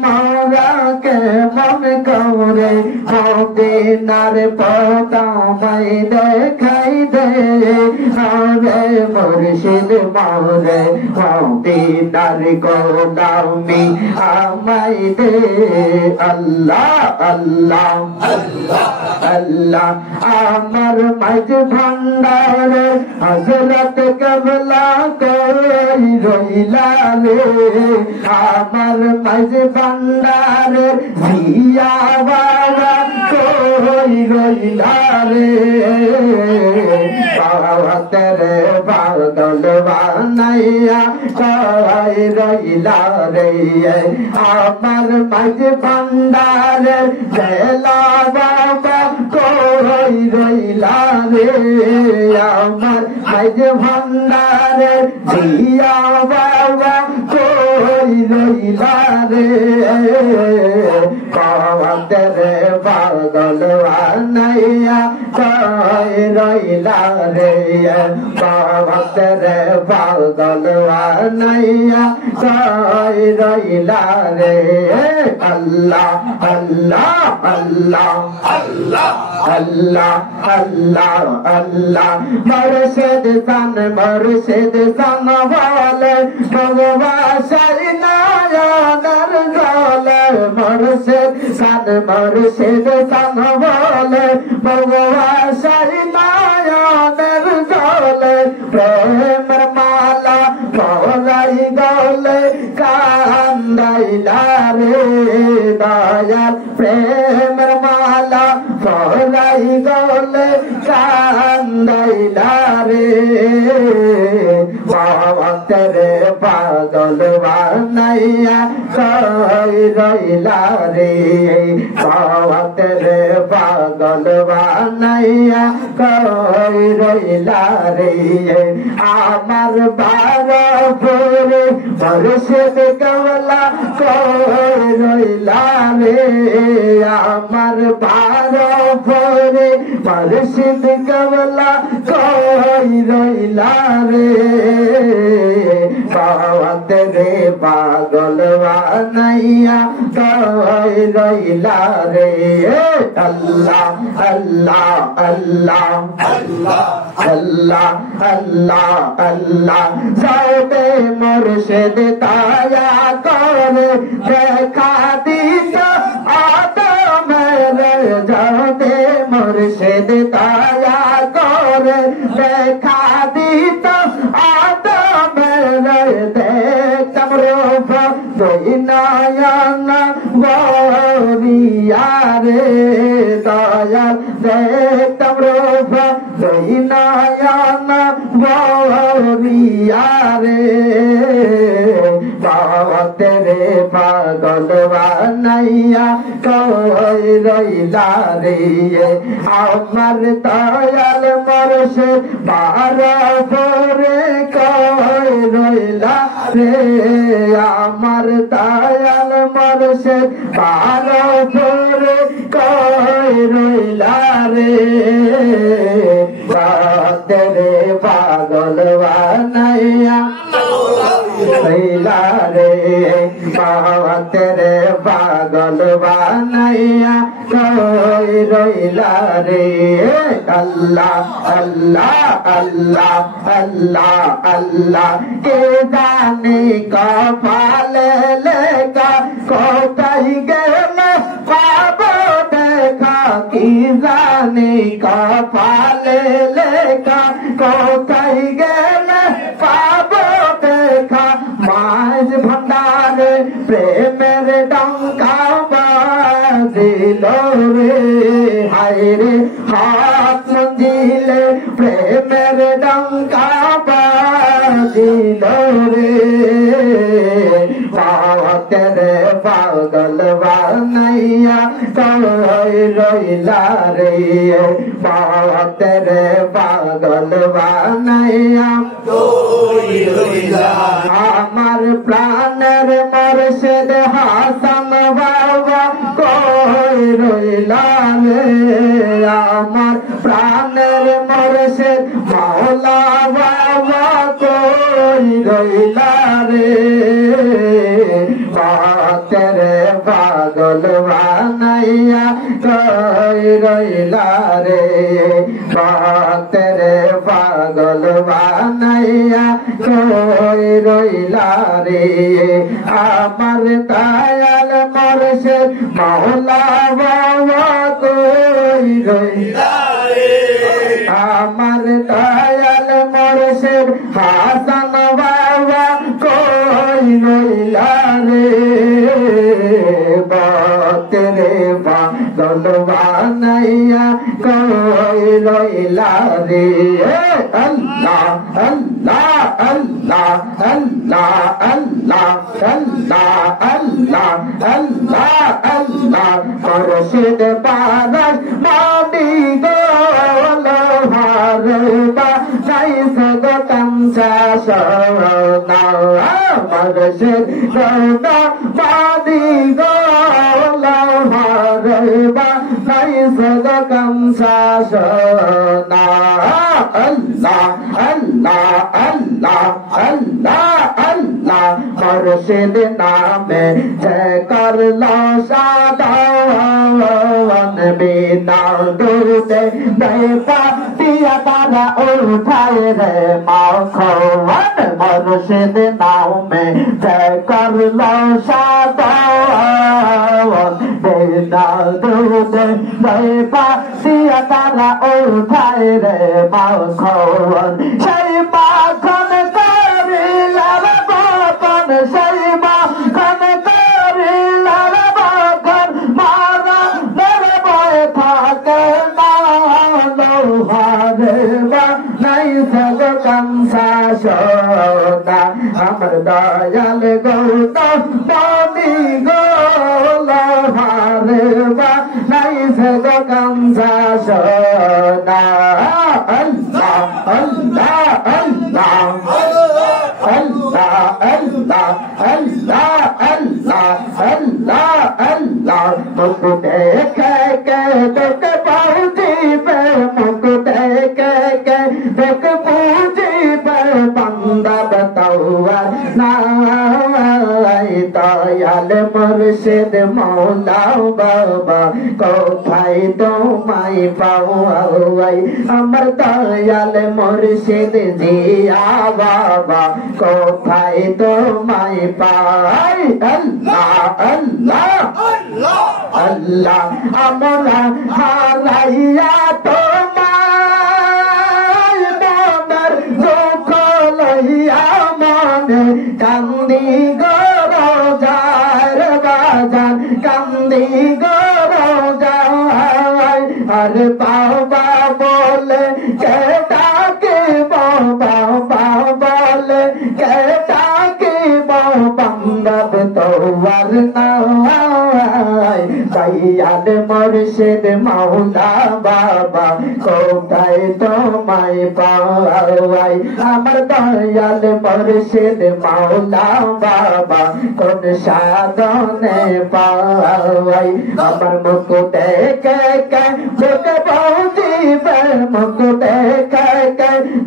মারা কেমন করে মদিনার পথ আমায় দেখাই দে আরে মুর্শিদ মোরে মদিনার গোলামি আমায় দে আল্লাহ আল্লাহ আল্লাহ আল্লাহ আমার মাঝ ভান্ডার হযরত কেবলা কই রইলা রে আমার মাঝ ভান্ডার জিয়া বাবা কই রইলা রে তেরে পাগল বানাইয়া কই রইলা রে আমার মাঝ ভান্ডার বেলা বাবা কই রইলা রে আমার মাঝ ভান্ডার জিয়া বাবা কই রইলা রে তেরে পাগল বানাইয়া কই রইলা রে তেরে পাগল বানাইয়া কই রইলা রে আল্লাহ আল্লাহ আল্লাহ আল্লাহ আল্লাহ আল্লাহ আল্লাহ মুর্শিদ সান বলে ভগবাসাই নায়নের জলে মুর্শিদ সান বলে ভগবাসাই নায়নের জলে প্রেমের মালা পরাই গলে কান্দাইলা রে দয়াল প্রেমের মালা পরাই গলে কান্দাইলা রে তেরে পাগল বানাইয়া কই রইলা রে তেরে পাগল বানাইয়া কই রইলা রে আমার বারো ভোরে মুর্শিদ কেবলা কই রইলা রে আমার বারো ভোরে মুর্শিদ কেবলা কই রইলা রে তেরে পাগল বানাইয়া কই রইলা রে আল্লাহ আল্লাহ আল্লাহ আল্লাহ আল্লাহ আল্লাহ আল্লাহ যাবে মুর্শিদ তায়া করে দেখা দিত আদমের যাবে মুর্শিদ তায়া করে দেখা দিত নাইয়া রে বাতেরে পাগল বানাইয়া কই রইলা রে আমার দয়াল মরশে বারা পরে কই রইলা রে আমার দয়াল মরশে বারা পরে কই রইলা রে বাতেরে পাগল বানাইয়া রইলা রে বাতেরে পাগল বানাইয়া কই রইলা রে আল্লাহ আল্লাহ আল্লাহ আল্লাহ আল্লাহ কে জানে কপালে লেখা কোথায় গেলে পাবো দেখা কি জানে কপালে লেখা কোথায় গেলে পাবো দেখা মাঝ ভান্ডারে প্রেমের ডঙ্কা বাজিল রে হায় রে হাত মঞ্জিলে প্রেমের ডঙ্কা বাজিল রে বাতেরে পাগল বানাইয়া কই রইলা রে বাতেরে পাগল বানাইয়া কই রইলা আমার প্রাণের মুর্শিদ হাসান বাবা কই রইলা রে আমার প্রাণের মুর্শিদ মাওলা বাবা কই রইলা রে বাতেরে পাগল বানাইয়া কই রইলা রে বাতেরে পাগল বানাইয়া কই রইলা রে আমার দয়াল মুর্শিদ মাওলা বাবা কই রইলা রে আমার দয়াল মুর্শিদ হাসান বাবা কই রইলা রে বাতেরে পাগল বানাইয়া কই রইলা রে আল্লাহ আল্লাহ আল্লাহ আল্লাহ আল্লাহ আল্লাহ আল্লাহ আল্লাহ আল্লাহ মুর্শিদ পাগল মাটি গোল হারবা নাই সদ কাঞ্চা সোনা মুর্শিদ সোনা মাটি গোল হারবা নাই সদ কাঞ্চা সোনা আল্লাহ আল্লাহ আল্লাহ আল্লাহ আল্লাহ মুর্শিদ নামে জয় করলো সাধারণ বিনা দুরুদে দেবা দিয়া তারা উঠায় রে মাখন মুর্শিদ নামে জয় করলো সাধারণ বিনা দুরুদে দেবা দিয়া তারা উঠায় রে মাখন সেই মাখন করিলাম বাপন সেই মাখন করিলাম বাপন মারা বয়ে থাকে না লোহারে বা নাই সব কাঞ্চা সোনা আমার দয়াল গৌতম পানি গো লোহারে বা নাই সব কাঞ্চা সোনা আল্লাহ আল্লাহ আল্লাহ আল্লাহ আল্লাহ আল্লাহ আল্লাহ আল্লাহ আল্লাহ মুখ দেখে কে দেখ পৌঁছিবে মুখ দেখে কে দেখ পৌঁছিবে বান্দা বতাওয়া নাই দয়াল মুর্শিদ মৌলা বাবা কোথায় তোমায় পাওয়াই আমার দয়াল মুর্শিদ জিয়া বাবা কোথায় তোমায় পাই আল্লাহ আল্লাহ আল্লাহ আমরা হারাইয়া তোমায় মনের দুঃখ লইয়া মনে কান্দি গো যার বাজান কান্দি গো যায় আর বাবা বলে কে ডাকে বাবা বলে कहता कि बांगब तोवर নাই দয়াল মুর্শিদ মাওলা বাবা কোথায় তোমায় পাওয়াই আমার দয়াল মুর্শিদ মাওলা বাবা কোন সাধনে পাওয়াই আমার মুখ দেখে মুখ বুঝিবে মুখ দেখে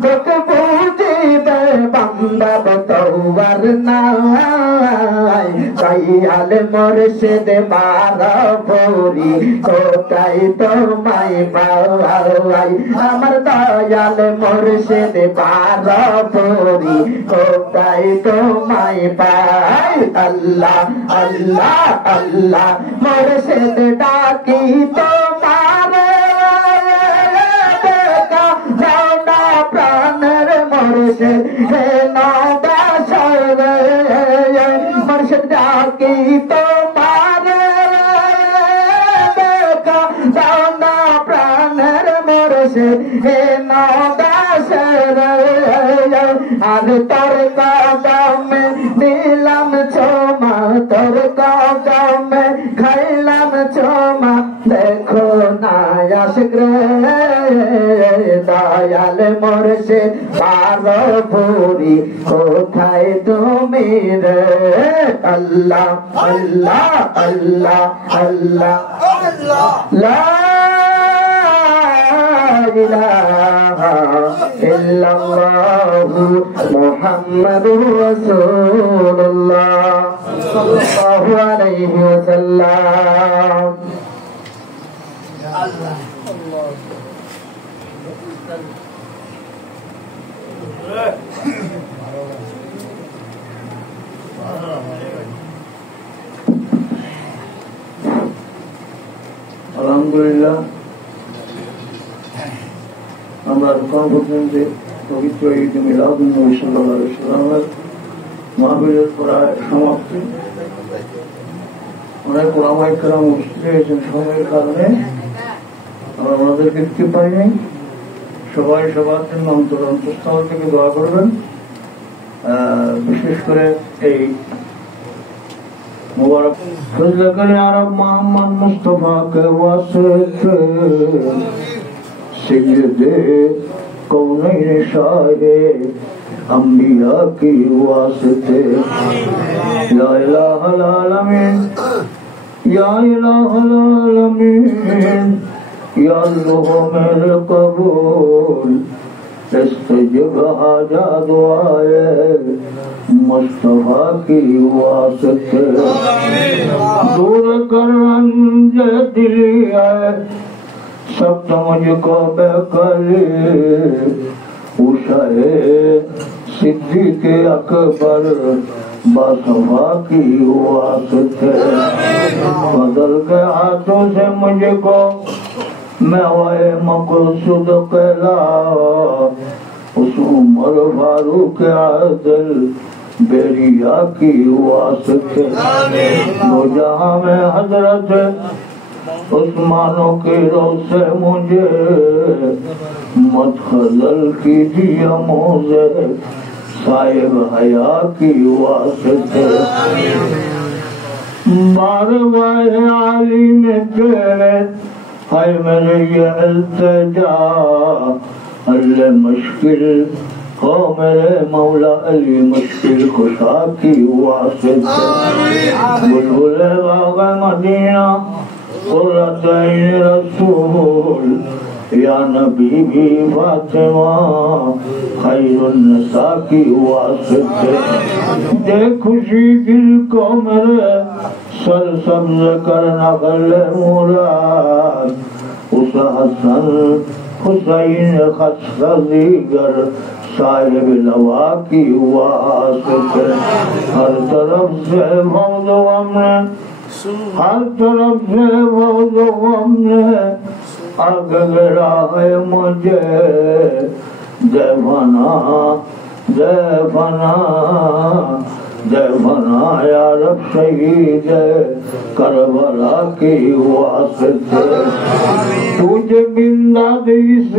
মুখ বুঝিবে বান্দব তোয়ার নাই দয়াল মুর্শিদ মারা ভরি কোথায় তোমায় পাওয়াই আমার দয়াল মুর্শিদ মারা ভরি কোথায় তোমায় পাই আল্লাহ আল্লাহ আল্লাহ মুর্শিদ ডাকি তোমারে দেখা জানা প্রাণের মুর্শিদ হে নদাসর মুর্শিদ ডাকি তোমারে দেখা জানা প্রাণের মুর্শিদ হে নদাসর আর তোর কদমে দিলাম ছোমা তোর কদমে খাইলাম ছোমা দেখো না আশিক রে দয়াল মুর্শিদ পারো ভরি কোথায় তুমি রে আল্লাহ আল্লাহ আল্লাহ আল্লাহ লা ইলাহা ইল্লাল্লাহ মুহাম্মাদুর রাসূলুল্লাহ সাল্লাল্লাহু আলাইহি ওয়াসাল্লাম আলহামদুলিল্লাহ আমরা এখন পর্যন্ত পবিত্র ঈদ মিলাদুন নবী সাল্লাল্লাহু আলাইহি ওয়াসাল্লামের মাহফিলের প্রায় সমাপ্তি। অনেক ওলামায়ে কেরাম উপস্থিত হয়েছেন, সময়ের কারণে আমরা ওনাদেরকে দিতে পারি নাই। সবাই সবার জন্য অন্তঃস্থল থেকে দোয়া করবেন। বিশেষ করে এই मुबारक फजल करे अरब मोहम्मद मुस्तफा के वास्ते सैयदे कौनैन शाहे अंबिया की वास्ते ला इलाहा आलमीन या इलाहल आलमीन या अल्लाह मेरे कबूल इस्तजब हाजा दुआए मुस्तफा की वास्ते दूर कर रंज दिली है सब मुझको बेकली उशाए सिद्दीक़ अकबर बासफा की वास्ते बदल के हाथों से मुझको मैं वाए मक़सूद कहला उस उमर फारूक आदिल बेरिया की वास्ते दो जहां में हजरत उस्मानों के रोज़ से मुझे मत खजल कीजिए मोज़े साहिब हया की वास्ते बार बार आली में तेरे हाय मेरे ये इल्तिजा अल्लाह मुश्किल हो मेरे मौला अली मुश्किल खुशा की वास्ते बुलबुले बाग़ मदीना क़ुर्रत ऐन रसूल या नबी भी फातिमा खैरुन निसा की वास्ते दे खुशी दिल को मेरे सर सब्ज़ करना गले मुराद उस हसन हुसैन खस्ता दीगर साहिब लवा की वास्ते हर तरफ से मौज हमने हर तरफ से मौज हमने आग गिरा है मुझे जयफना जयफना जयफना या रब शहीद करबला की वास्ते तुझे बिंदा दिस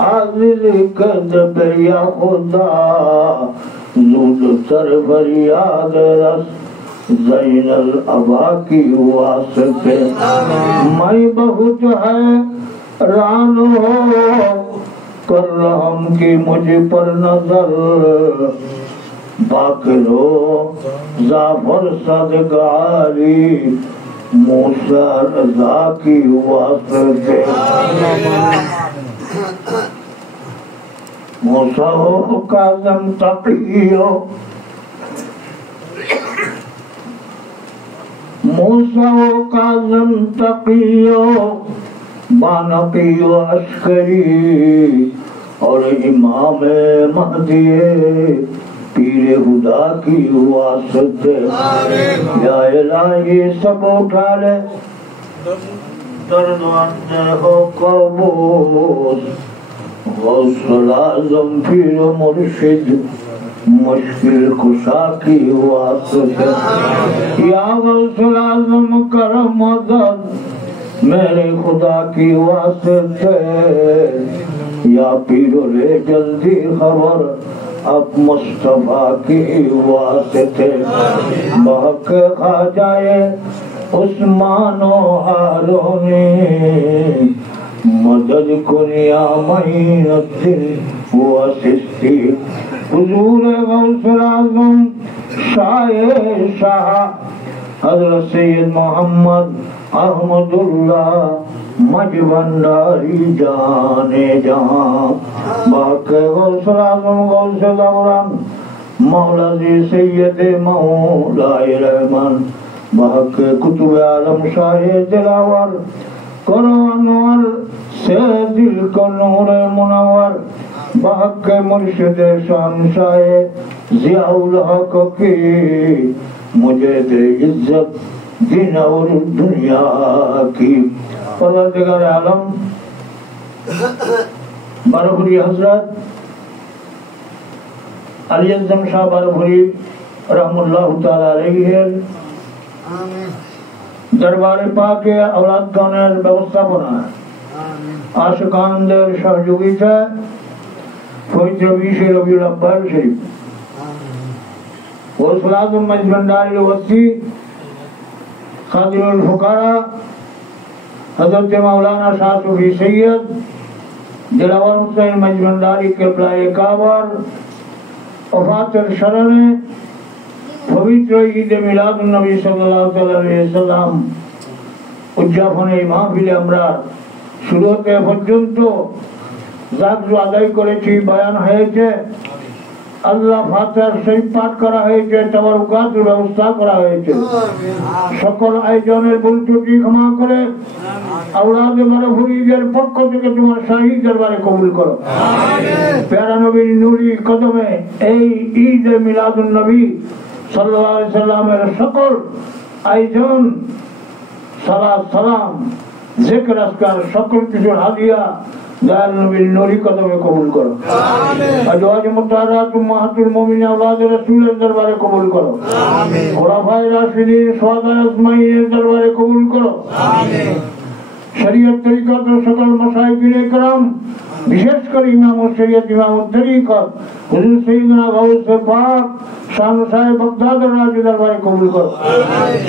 आजिज़ कर दे या खुदा दरूद सर फरियाद रस ज़ैनल अबा की वास्ते मैं बहुत है रान हो कर रहम की मुझ पर नजर बाकरो जाफर सदगारी मूसा रज़ा की वास्ते मूसा हो काज़म तक़ियो मूसा हो काज़म तक़ियो बानक़ियो अस्करी और इमाम महदी पीर खुदा की वास्ते या इलाही सब उठा ले दर्द अंदर हो कबूल गौसल आज़म पीर मुर्शिद मुश्किल कुशा की वास्ते या गौसल आज़म करम मदद मेरे खुदा की वास्ते या पीरो रे जल्दी खबर अब मुस्तफा की वास्ते बहक खा जाए उस्मानो हारोने मदद कुनिया महीनतिन वसिस्ती हुजूर गौसल आज़म शाह हज़रत सैयद मोहम्मद अहमदुल्लाह मजबंडारी जाने जहाँ बाक़े गौसल आज़म गौसल आज़म मौला जी सैयद मौलाए रहमान बाक़े कुतुब आलम शाहे दिलावर करो अनवर से दिल को नूर मुनव्वर बाक़े मुर्शिद शहंशाहे ज़ियाउल हक़ की मुझे दे इज्जत दिन और दुनिया की परवरदिगार आलम बारभुरी हजरत अली अज़म शाह बारभुरी रहमतुल्लाह ताला अलैहि दरबार पाक के औलाद गाने व्यवस्थापना आशिकानদের সহযোগিতা পবিত্র 20 রবিউল আব্বাল শরীফ গৌসুল আজম মজবন্দারি ওসি खादिमुल फुकारा हज़रत मौलाना शाह सूफी सैयद दिलावर हुसैन मजबंदारी किबला काबर वफातर शरण पवित्र ईद मिलादुन नबी सल्लल्लाहु अलैहि वसल्लम উদযাপনে মাহফিলে আমরা শুরু হতে পর্যন্ত জাগরু আদায় করেছি বয়ান হয়েছে আল্লাহ ফাতিহার শরীফ পাঠ করা হয়েছে তাবারুকাতের ব্যবস্থা করা হয়েছে সকল আয়োজনের ভুল ত্রুটি ক্ষমা করে আওলাদে মারফুরিদের পক্ষ থেকে তোমার শাহী দরবারে কবুল করো প্যারা নবীর নূরি কদমে এই ঈদ মিলাদুন নবী সাল্লাল্লাহু আলাইহি সাল্লামের সকল আয়োজন সালাত সালাম জিকির আজকার সকল কিছুর হাদিয়া दयाल नबी नूरी कदम कबूल करो अजवाज मुताहरात उम्महातुल मोमिनीन औलाद रसूल दरबारे कबूल करो खुलाफाए राशिदीन शुहदाए अजमाइन दरबारे कबूल करो शरीयत तरीक़त और सकल मशाइखिन इकराम विशेष कर इमाम शरीयत इमाम तरीक़त हुजूर सैयदना गौस पाक शान साहिब बगदाद राजी दरबारे कबूल करो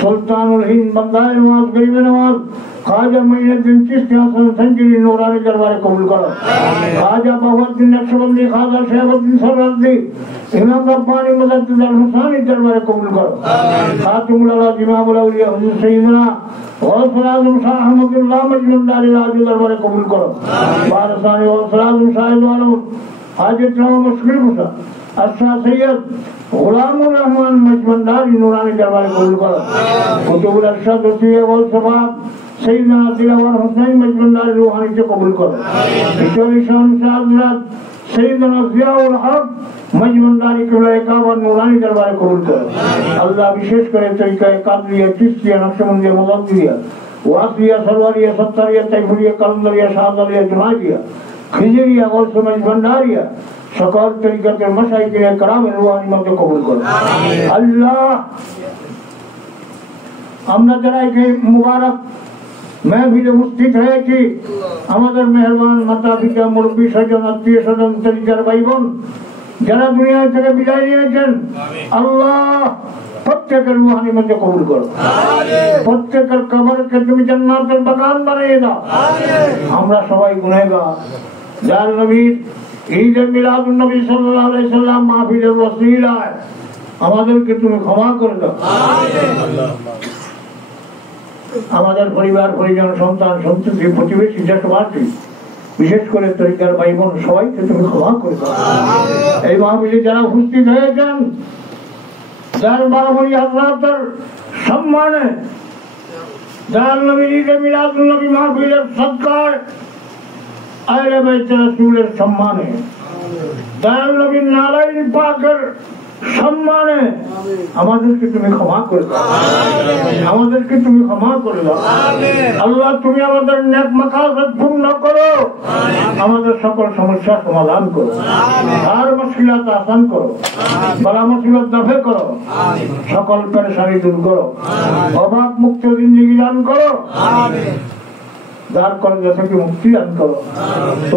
सुल्तानुल हिंद बंदाए नवाज गरीब नवाज ख्वाजा मुईनुद्दीन चिश्ती हसन संजरी नूरानी दरबारे कबूल करो ख्वाजा बहाउद्दीन नक्शबंदी ख्वाजा शहबुद्दीन सरवर्दी इमाम रब्बानी मुजद्दिद अल-हुसैनी दरबारे कबूल करो खातिमुल औलाद इमामुल औलिया हुजूर सैयदना गौसुल आज़म शाह अहमदुल्लाह मजबंदारी राजी दरबारे कबूल करो वारसानी गौसुल आज़म शाहिद आलम हाजित रवा मुश्किल कुशा अच्छा सैयद गुलामुर रहमान मजबंदारी नूरानी दरबारे कबूल करो कुतुबुल अरशद वसीय गौस पाक सैयदना दिलावर हुसैन मजबंदारी रूहानी से कबूल करो ईश्वरी शान हज़रत सैयदना ज़ियाउल हक़ मजबंदारी किबला काबा नूरानी दरबारे कबूल करो अल्लाह विशेष करे तरीका कादरिया चिश्तिया नक्शबंदिया मुज़द्दिदिया वासिया सरवरिया सत्तरिया तैफुरिया कलंदरिया शाहदरिया जुनाइदिया खिजरिया गौस मजबंदारिया सकल तरीक़त मशाइखिन इकराम रूहानी मदद कबूल करो अल्लाह আমরা যারা এই মুবারক महफिले उपस्थित হয়েছি আমাদের মেহরবান মাতা পিতা মুরব্বী স্বজন আত্মীয় স্বজন তরিকার ভাই বোন যারা দুনিয়া থেকে বিদায় নিয়েছেন আল্লাহ প্রত্যেকের রুহানি মধ্যে কবুল করো, প্রত্যেকের কবরকে তুমি জান্নাতের বাগান বানিয়ে দাও। আমরা সবাই গুনাহগার, যার নবীর ঈদে মিলাদুন নবী সাল্লাল্লাহু আলাইহি সাল্লাম মাহফিলের ওসিলায় আমাদেরকে তুমি ক্ষমা করে দাও। আমাদের পরিবার পরিজন সন্তান সন্ততি প্রতিবেশী দেশবাসী বিশেষ করে তরিকার ভাই বোন সবাইকে তুমি ক্ষমা করে দাও। এই মাহফিলে যারা উপস্থিত হয়েছেন, যার বারবরি হযরতের সম্মানে, যার নবীর ঈদে মিলাদুন নবী মাহফিলের সদকায়, আহলে বাইত রাসূলের সম্মানে, যার নবীর নারাইন পাকের সম্মানে আমাদেরকে তুমি ক্ষমা করে দাও, আমাদেরকে তুমি ক্ষমা করে দাও। আল্লাহ তুমি আমাদের নেক মাকাসদ পূর্ণ করো, আমাদের সকল সমস্যা সমাধান করো, আর মুশকিলাত আসান করো, বালা মুসিবত দফে করো, সকল পেরেশানি দূর করো, অভাব মুক্ত জিন্দেগি দান করো, যার কলেজা থেকে মুক্তি দান করো।